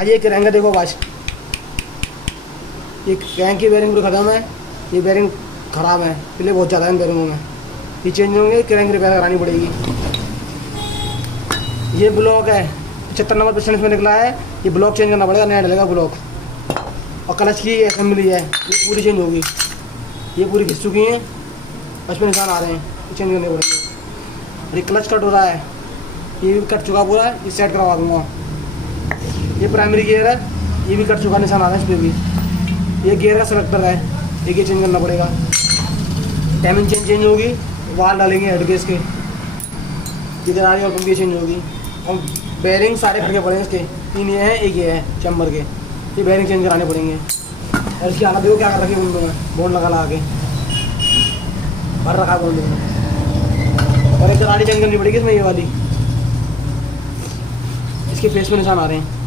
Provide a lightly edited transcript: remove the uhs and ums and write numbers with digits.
भाई ये क्रैंक है, देखो आज ये क्रैंक की बेरिंग पूरी ख़त्म है, ये बेरिंग ख़राब है, इसलिए बहुत ज़्यादा है इन बेरिंगों में, ये चेंज होंगे, क्रैंक रिपेयर करानी पड़ेगी। ये ब्लॉक है 75 नंबर % इसमें निकला है, ये ब्लॉक चेंज करना पड़ेगा, नया डलेगा ब्लॉक। और क्लच की असेंबली है, ये पूरी चेंज होगी, ये पूरी घिस चुकी हैं, उसमें निशान आ रहे हैं, ये चेंज करने पड़ेंगे। और ये क्लच कट हो रहा है, ये भी कट चुका पूरा, ये सेट करवा दूँगा। ये प्राइमरी गियर है, ये भी कट चुका, निशान आ रहा है इस पर भी। ये गियर का सेलेक्टर है, ये गियर चेंज करना पड़ेगा। टाइमिंग चेंज होगी, वाल डालेंगे हेड केस के, ये गरारी और पंप भी चेंज होगी। और बेरिंग सारे फटके पड़ेंगे इसके, 3 ये हैं, 1 ये है चैम्बर के, ये बेरिंग चेंज कराने पड़ेंगे। और इसकी हालत देखो क्या कर रखी है उन में, बोर्ड लगा के भर रखा है बोर्ड में। और एक गरारी चेंज करनी पड़ेगी इसमें, ये वाली, इसके फेस में निशान आ रहे हैं।